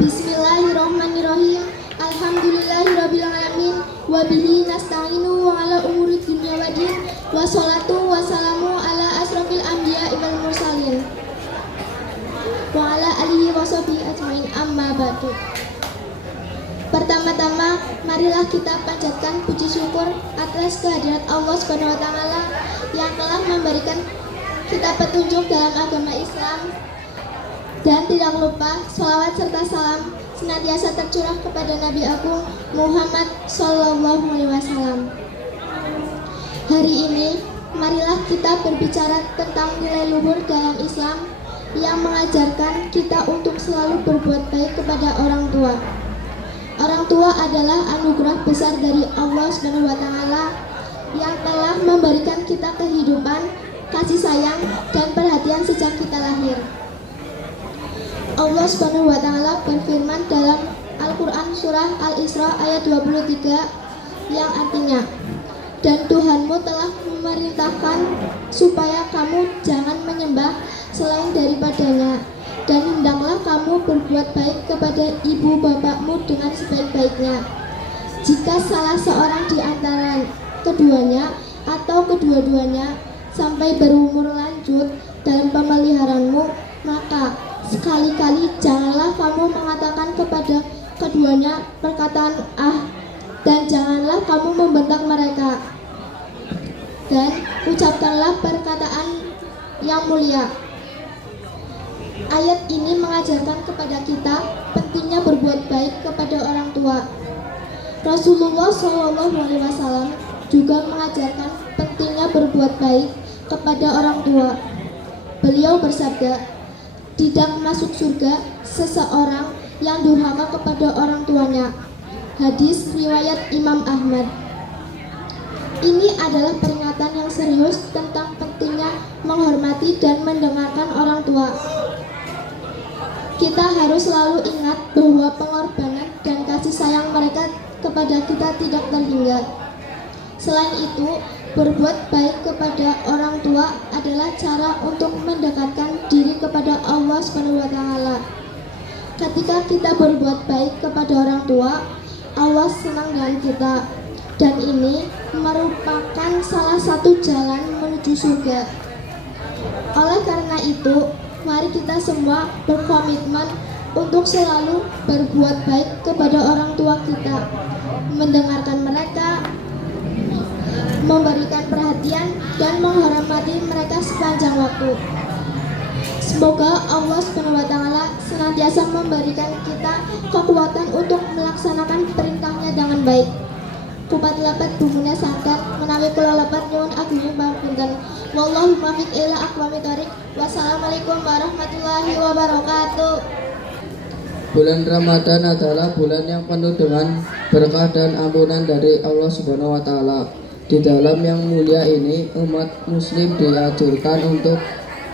Bismillahirrahmanirrahim. Alhamdulillahirrabbilalamin. Wabihi nasta'inu wa ala umuri dunya wadin. Wassalatu wassalamu ala asrafil anbiya wal mursalin wa ala alihi wa sahbihi ajmain, amma ba'du. Pertama-tama, marilah kita panjatkan puji syukur atas kehadirat Allah Subhanahu wa taala yang telah memberikan kita petunjuk dalam agama Islam. Dan tidak lupa salawat serta salam senantiasa tercurah kepada Nabi Agung Muhammad Sallallahu Alaihi Wasallam. Hari ini, marilah kita berbicara tentang nilai luhur dalam Islam yang mengajarkan kita untuk selalu berbuat baik kepada orang tua. Orang tua adalah anugerah besar dari Allah Subhanahu wa taala yang telah memberikan kita kehidupan, kasih sayang, dan perhatian sejak kita lahir. Allah Subhanahu wa taala berfirman dalam Al-Qur'an surah Al-Isra ayat 23 yang artinya, "Dan Tuhanmu telah memerintahkan supaya kamu jangan menyembah selain daripadanya, dan hendaklah kamu berbuat baik kepada ibu bapakmu dengan sebaik-baiknya. Jika salah seorang di antara keduanya atau kedua-duanya sampai berumur lanjut dalam pemeliharaanmu, maka sekali-kali janganlah kamu mengatakan kepada keduanya perkataan dan janganlah kamu membentak mereka, dan ucapkanlah perkataan yang mulia." Ayat ini mengajarkan kepada kita pentingnya berbuat baik kepada orang tua. Rasulullah SAW juga mengajarkan pentingnya berbuat baik kepada orang tua. Beliau bersabda, "Tidak masuk surga seseorang yang durhaka kepada orang tuanya." Hadis riwayat Imam Ahmad. Ini adalah peringatan yang serius tentang pentingnya menghormati dan mendengarkan orang tua. Kita harus selalu ingat bahwa pengorbanan dan kasih sayang mereka kepada kita tidak terhingga. Selain itu, berbuat baik kepada orang tua adalah cara untuk mendekatkan diri kepada Allah Subhanahu wa taala. Ketika kita berbuat baik kepada orang tua, Allah senang dengan kita, dan ini merupakan salah satu jalan menuju surga. Oleh karena itu, mari kita semua berkomitmen untuk selalu berbuat baik kepada orang tua kita, mendengarkan mereka, memberikan perhatian, dan menghormati mereka sepanjang waktu. Semoga Allah Subhanahu wa taala senantiasa memberikan kita kekuatan untuk melaksanakan perintahnya dengan baik. Kupat lepat bumbunya sangat menawi kula lepat nyuwun agunging pangapunten. Wallahu muwaffiq ila aqwamit thoriq. Wassalamualaikum warahmatullahi wabarakatuh. Bulan Ramadan adalah bulan yang penuh dengan berkah dan ampunan dari Allah Subhanahu wa taala. Di dalam yang mulia ini, umat muslim dianjurkan untuk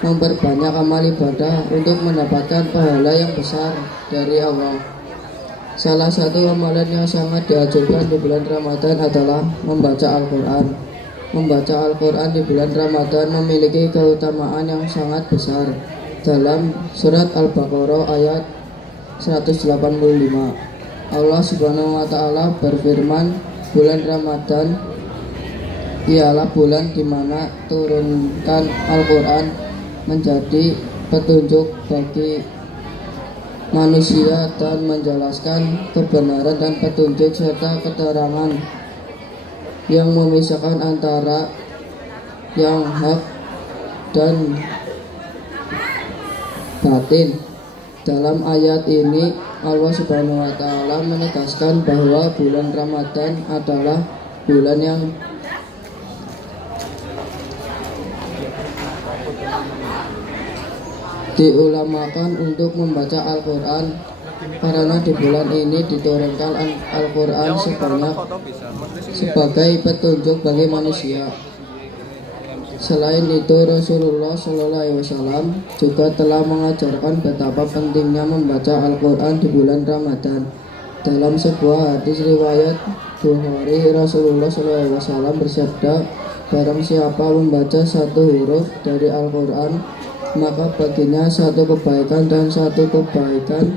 memperbanyak amal ibadah untuk mendapatkan pahala yang besar dari Allah. Salah satu amalan yang sangat dianjurkan di bulan Ramadan adalah membaca Al-Quran. Membaca Al-Quran di bulan Ramadan memiliki keutamaan yang sangat besar. Dalam surat Al-Baqarah ayat 185, Allah Subhanahu wa taala berfirman, "Bulan Ramadan ialah bulan di mana turunkan Al-Quran menjadi petunjuk bagi manusia dan menjelaskan kebenaran dan petunjuk serta keterangan yang memisahkan antara yang hak dan batin." Dalam ayat ini Allah Subhanahu wa taala menegaskan bahwa bulan Ramadan adalah bulan yang diulamakan untuk membaca Al-Quran, karena di bulan ini diturunkan Al-Quran sebagai petunjuk bagi manusia. Selain itu, Rasulullah SAW juga telah mengajarkan betapa pentingnya membaca Al-Quran di bulan Ramadan. Dalam sebuah hadis riwayat Bukhari, Rasulullah SAW bersabda, "Barang siapa membaca satu huruf dari Al-Quran, maka baginya satu kebaikan dan satu kebaikan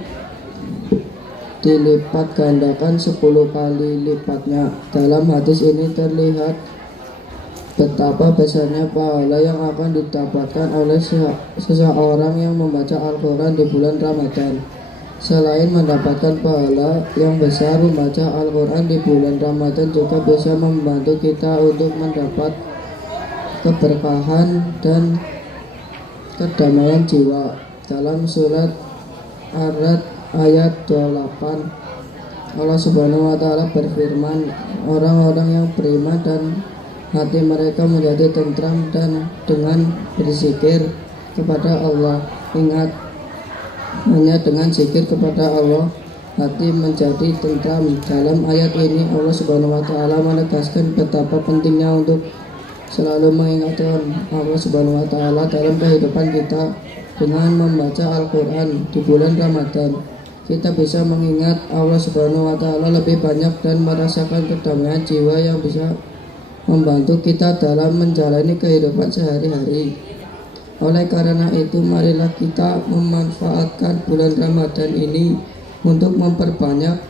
dilipat gandakan 10 kali lipatnya. Dalam hadis ini terlihat betapa besarnya pahala yang akan didapatkan oleh seseorang yang membaca Al-Quran di bulan Ramadan. Selain mendapatkan pahala yang besar, membaca Al-Quran di bulan Ramadan juga bisa membantu kita untuk mendapat keberkahan dan kedamaian jiwa. Dalam surat Ar-Ra'd ayat 28, Allah Subhanahu wa taala berfirman, orang-orang yang beriman dan hati mereka menjadi tentram dan dengan berzikir kepada Allah. Ingat, hanya dengan zikir kepada Allah hati menjadi tentram. Dalam ayat ini Allah Subhanahu wa taala menegaskan betapa pentingnya untuk selalu mengingatkan Allah Subhanahu wa taala dalam kehidupan kita. Dengan membaca Al-Quran di bulan Ramadan, kita bisa mengingat Allah Subhanahu wa taala lebih banyak dan merasakan kedamaian jiwa yang bisa membantu kita dalam menjalani kehidupan sehari-hari. Oleh karena itu, marilah kita memanfaatkan bulan Ramadan ini untuk memperbanyak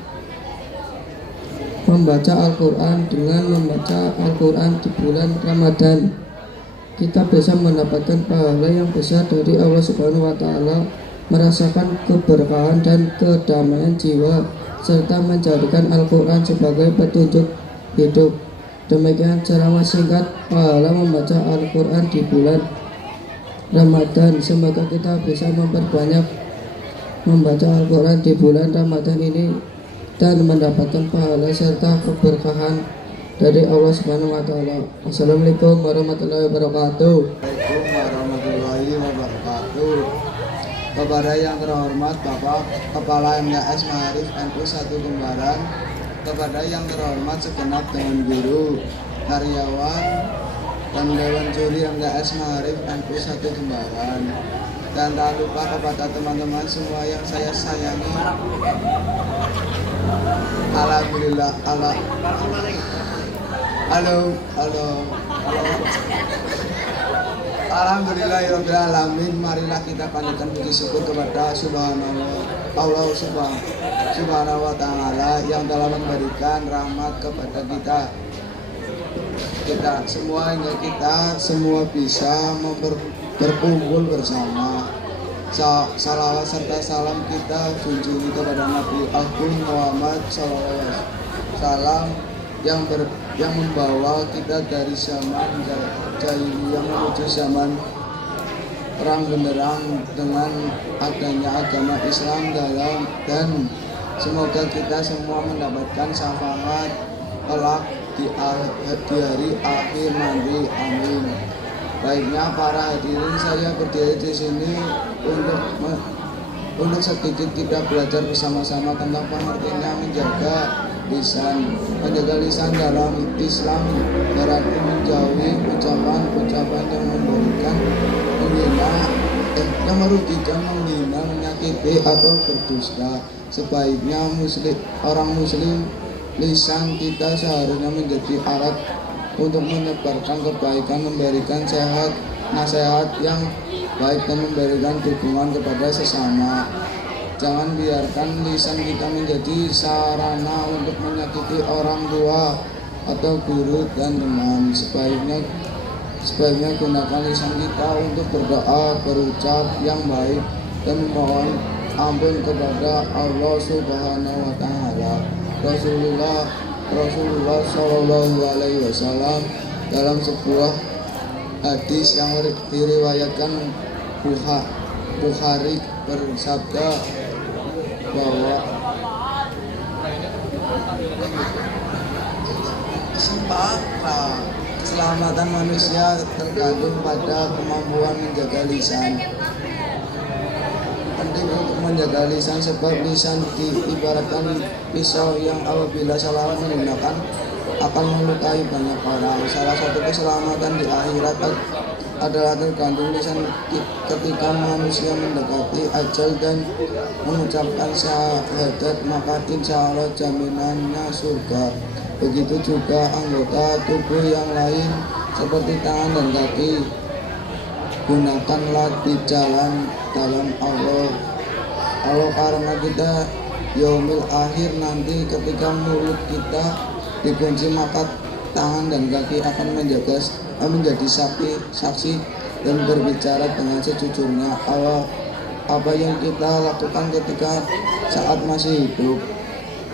membaca Al-Quran. Dengan membaca Al-Quran di bulan Ramadan, kita bisa mendapatkan pahala yang besar dari Allah Subhanahu wa taala, merasakan keberkahan dan kedamaian jiwa, serta menjadikan Al-Quran sebagai petunjuk hidup. Demikian ceramah singkat pahala membaca Al-Quran di bulan Ramadan. Semoga kita bisa memperbanyak membaca Al-Quran di bulan Ramadan ini dan mendapatkan pahala serta keberkahan dari Allah Subhanahu wa taala. Assalamualaikum warahmatullahi wabarakatuh. Assalamualaikum warahmatullahi wabarakatuh. Kepada yang terhormat Bapak Kepala MTS Ma'arif NU 1 Kembaran, kepada yang terhormat segenap Dewan Guru, karyawan, dan Dewan Juri MTS Ma'arif NU 1 Kembaran, dan tak lupa kepada teman-teman semua yang saya sayangi. Alhamdulillah, Alhamdulillahirabbil alamin. Marilah kita panjatkan puji syukur kepada Allah Subhanahu wa taala yang telah memberikan rahmat kepada kita semua, hingga kita semua bisa berkumpul bersama. Salawat serta salam kita junjungi kepada Nabi Agung Muhammad SAW yang membawa kita dari zaman jahiliyah menuju zaman terang benderang dengan adanya agama Islam dan semoga kita semua mendapatkan syafaat kelak di hari akhir nanti. Amin. Baiknya para hadirin, saya berdiri di sini untuk sedikit kita belajar bersama-sama tentang pengertiannya menjaga lisan. Menjaga lisan dalam Islam berarti menjauhi ucapan-ucapan yang memberikan yang merugikan, menghina, menyakiti atau berdusta. Sebaiknya orang muslim, lisan kita seharusnya menjadi alat untuk menyebarkan kebaikan, memberikan nasihat yang baik dan memberikan dukungan kepada sesama. Jangan biarkan lisan kita menjadi sarana untuk menyakiti orang tua atau guru dan teman. Sebaiknya gunakan lisan kita untuk berdoa, berucap yang baik, dan memohon ampun kepada Allah Subhanahu wa taala. Rasulullah Shallallahu Alaihi Wasallam dalam sebuah hadis yang diriwayatkan Bukhari bersabda bahwa keselamatan manusia tergantung pada kemampuan menjaga lisan. Penting untuk menjaga lisan sebab lisan diibaratkan pisau yang apabila salah menggunakan akan melukai banyak orang. Salah satu keselamatan di akhirat adalah tergantung lisan. Ketika manusia mendekati ajal dan mengucapkan syahadat, maka insya Allah jaminannya surga. Begitu juga anggota tubuh yang lain seperti tangan dan kaki. Gunakanlah di jalan dalam Allah karena kita yaumil akhir nanti ketika mulut kita dikunci, maka tangan dan kaki akan menjadi saksi dan berbicara dengan sejujurnya apa yang kita lakukan ketika saat masih hidup.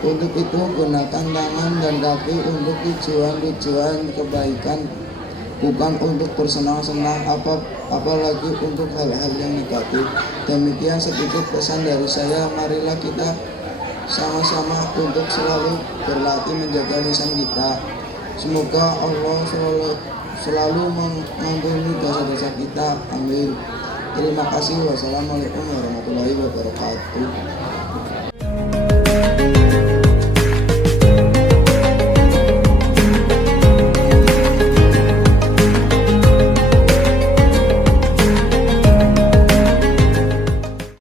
Untuk itu gunakan tangan dan kaki untuk tujuan kebaikan, bukan untuk bersenang-senang apalagi untuk hal-hal yang negatif. Demikian sedikit pesan dari saya. Marilah kita sama-sama untuk selalu berlatih menjaga lisan kita. Semoga Allah selalu mengampuni dosa-dosa kita. Amin. Terima kasih. Wassalamualaikum warahmatullahi wabarakatuh.